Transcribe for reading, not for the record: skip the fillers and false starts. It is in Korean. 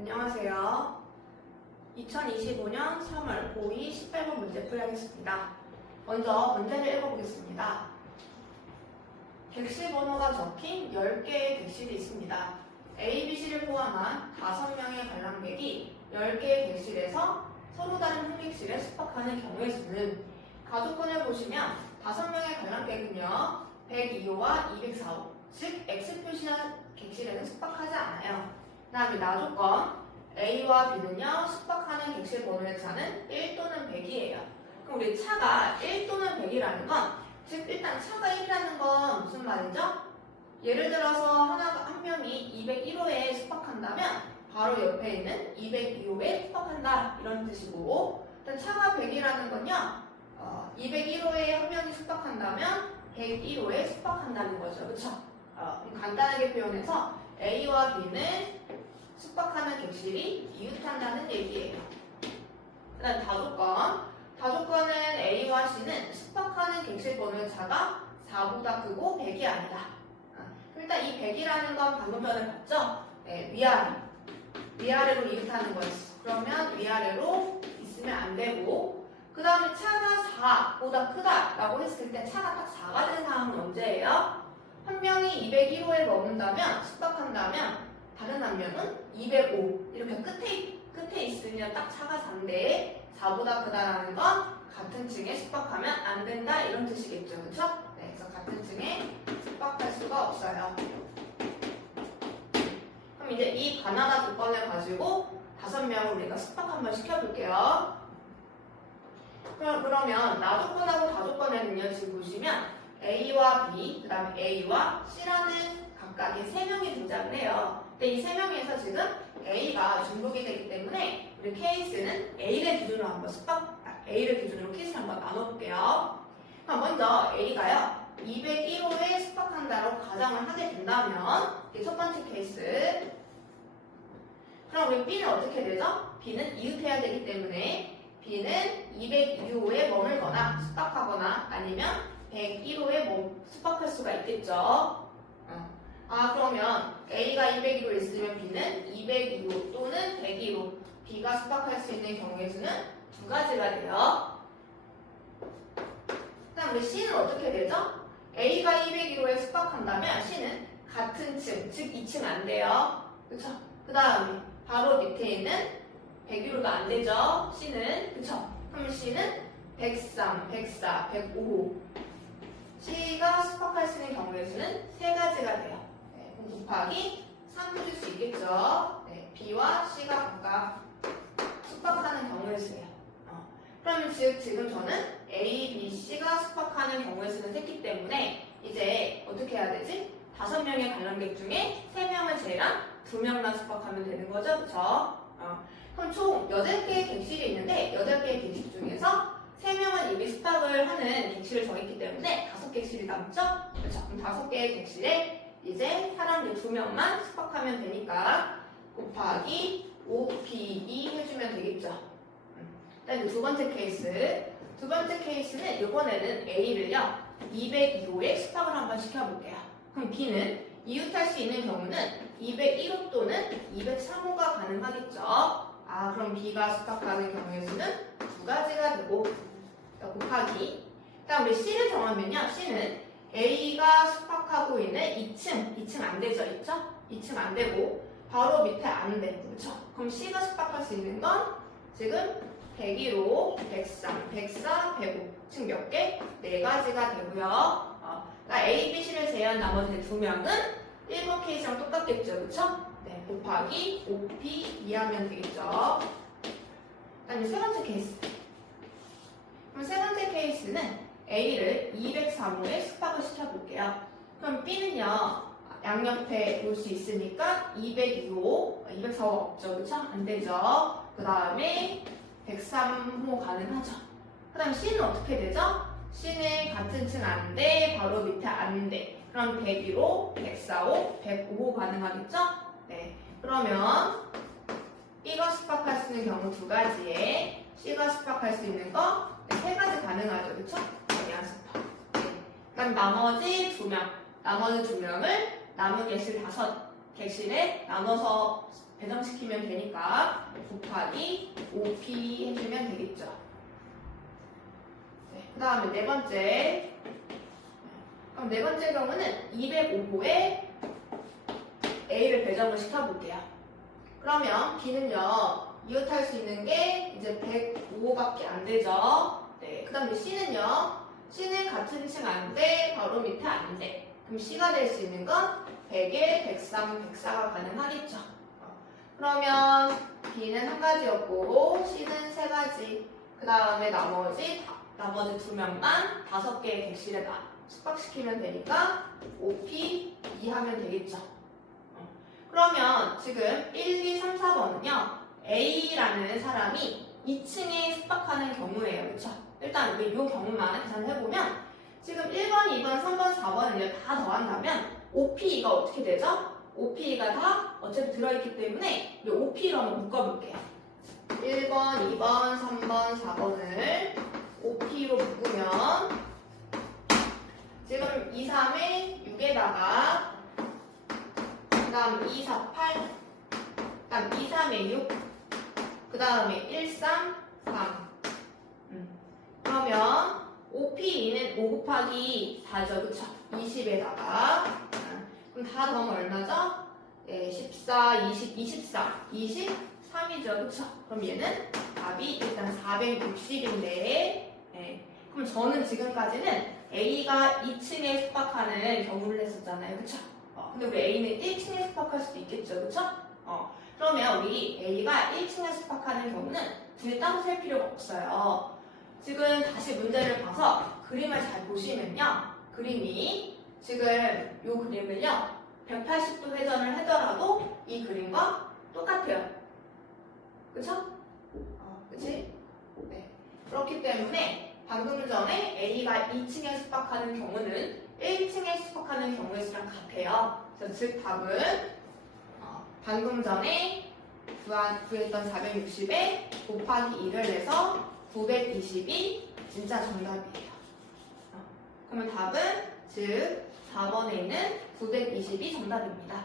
안녕하세요. 2025년 3월 고2 18번 문제 풀이하겠습니다. 먼저 문제를 읽어보겠습니다. 객실 번호가 적힌 10개의 객실이 있습니다. A, B, C를 포함한 5명의 관람객이 10개의 객실에서 서로 다른 한 객실에 숙박하는 경우의 수는 가족권을 보시면 5명의 관람객은요 102호와 204호, 즉 X 표시한 객실에는 숙박하지 않아요. 그 다음에 나조건 A와 B는요 숙박하는 객실 번호의 차는 1 또는 100이에요. 그럼 우리 차가 1 또는 100이라는 건, 즉 일단 차가 1이라는 건 무슨 말이죠? 예를 들어서 한 명이 201호에 숙박한다면 바로 옆에 있는 202호에 숙박한다 이런 뜻이고, 일단 차가 100이라는 건요 201호에 한 명이 숙박한다면 101호에 숙박한다는 거죠. 그쵸? 그럼 간단하게 표현해서 A와 B는 숙박하는 객실이 이웃한다는 얘기예요. 그 다음 다조건은 A와 C는 숙박하는 객실 번호의 차가 4보다 크고 100이 아니다. 일단 이 100이라는 건 방금 전에 봤죠? 네, 위아래로 이웃하는 거였어. 그러면 위아래로 있으면 안 되고, 그 다음에 차가 4보다 크다라고 했을 때 차가 딱 4가 되는 상황은 언제예요? 한 명이 201호에 머문다면, 숙박한다면 다른 한 명은 205 이렇게 끝에 있으면 딱 차가 4인데 4보다 크다라는 건 같은 층에 숙박하면 안 된다 이런 뜻이겠죠. 그쵸? 네, 그래서 같은 층에 숙박할 수가 없어요. 그럼 이제 이 가나다 조건을 가지고 5명을 우리가 숙박 한번 시켜볼게요. 그러면 나조건하고 다조건에는요 지금 보시면 A와 B, 그 다음에 A와 C라는 각각의 3명이 등장을 해요. 근데 이 3명에서 지금 A가 중복이 되기 때문에 우리 케이스는 A를 기준으로 케이스를 한번 나눠볼게요. 그럼 먼저 A가요 201호에 숙박한다라고 가정을 하게 된다면, 이게 첫 번째 케이스. 그럼 우리 B는 어떻게 되죠? B는 이웃해야 되기 때문에 B는 202호에 머물거나 숙박하거나 아니면 101호에 숙박할 수가 있겠죠. 그러면 A가 201호 있으면 B는 202호 또는 101호, B가 숙박할 수 있는 경우의 수는 2가지가 돼요. 그 다음 우리 C는 어떻게 되죠? A가 201호에 숙박한다면 C는 같은 층, 즉 2층 안 돼요. 그쵸? 그 다음에 바로 밑에 있는 101호가 안 되죠? C는. 그쵸? 그럼 C는 103, 104, 105호. C가 숙박할 수 있는 경우의 수는 3가지가 돼요. 네, 곱하기 3 해줄 수 있겠죠? 네, B와 C가 각각 숙박하는 경우의 수예요. 그러면 지금 저는 A, B, C가 숙박하는 경우의 수는 셌기 때문에 이제 어떻게 해야 되지? 5명의 관람객 중에 3명은 쟤랑 2명만 숙박하면 되는 거죠? 그쵸? 그럼 총 8개의 객실이 있는데 8개의 객실 중에서 3명은 이미 숙박을 하는 객실을 정했기 때문에 5객실이 남죠? 그렇죠? 그럼 5개의 객실에 이제 사람들 2명만 숙박하면 되니까 곱하기 5P2 해주면 되겠죠? 그다음에 두 번째 케이스는 이번에는 A를요 202호에 숙박을 한번 시켜볼게요. 그럼 B는 이웃할 수 있는 경우는 201호 또는 203호가 가능하겠죠? 그럼 B가 숙박하는 경우의 수는 2가지가 되고, 곱하기. 그다음 우리 C를 정하면요, C는 A가 숙박하고 있는 2층 안 되죠, 있죠? 2층 안 되고 바로 밑에 안 돼, 그렇죠? 그럼 C가 숙박할 수 있는 건 지금 101호, 103, 104, 105 층 몇 개? 4가지가 되고요. 그러니까 A, B, C를 제외한 나머지 2명은 1번 케이스랑 똑같겠죠, 그렇죠? 네, 곱하기 5P 2하면 되겠죠. 그다음에 세 번째 케이스. 그럼 세 번째 케이스는 A를 203호에 숙박을 시켜볼게요. 그럼 B는요, 양옆에 볼 수 있으니까 202호, 204호 없죠, 그쵸? 안 되죠. 그 다음에 103호 가능하죠. 그 다음에 C는 어떻게 되죠? C는 같은 층 안 돼, 바로 밑에 안 돼. 그럼 101호, 104호, 105호 가능하겠죠? 네. 그러면 B가 숙박할 수 있는 경우 2가지에 C가 숙박할 수 있는 거 3가지 가능하죠. 그쵸? 연습. 그럼 나머지 2명을 남은 객실 5객실에 나눠서 배정시키면 되니까 곱하기 5p 해주면 되겠죠. 네, 그 다음에 네 번째. 그럼 네 번째 경우는 205호에 A를 배정을 시켜볼게요. 그러면 B는요, 이웃할 수 있는 게 이제 105호밖에 안 되죠. 네, 그 다음에 C는요, C는 같은 층 안 돼, 바로 밑에 안 돼. 그럼 C가 될 수 있는 건 101, 103, 104가 가능하겠죠. 그러면 B는 한 가지였고 C는 세 가지. 그 다음에 나머지 두 명만 5개의 객실에 숙박시키면 되니까 5P 2 하면 되겠죠. 그러면 지금 1, 2, 3, 4번은요. A라는 사람이 2층에 숙박하는 경우예요. 그렇죠? 일단 우리 이 경우만 계산해보면 지금 1번, 2번, 3번, 4번을 다 더한다면 5P가 어떻게 되죠? 5P가 다 어차피 들어있기 때문에 이 5P로 한번 묶어볼게요. 1번, 2번, 3번, 4번을 5P로 묶으면 지금 2, 3에 6에다가 그 다음 2, 4, 8 그 다음 2, 3에 6 그 다음에 1, 3, 3 그러면 5P2는 5 곱하기 4죠. 그쵸? 20에다가 그럼 다 더하면 얼마죠? 네, 14, 20, 24, 23이죠. 그쵸? 그럼 얘는 답이 일단 460인데 네. 그럼 저는 지금까지는 A가 2층에 숙박하는 경우를 했었잖아요. 그쵸? 근데 우리 A는 1층에 숙박할 수도 있겠죠. 그쵸? 그러면 우리 A가 1층에 숙박하는 경우는 둘이 따로 셀 필요가 없어요. 지금 다시 문제를 봐서 그림을 잘 보시면요. 그림이 지금 이 그림을요. 180도 회전을 하더라도 이 그림과 똑같아요. 그쵸? 그치? 네. 그렇기 때문에 방금 전에 A가 2층에 숙박하는 경우는 1층에 숙박하는 경우의 수랑 같아요. 그래서 즉 답은 방금 전에 구했던 460에 곱하기 2를 내서 920이 진짜 정답이에요. 그러면 답은 즉 4번에 있는 920이 정답입니다.